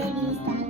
Feliz Navidad.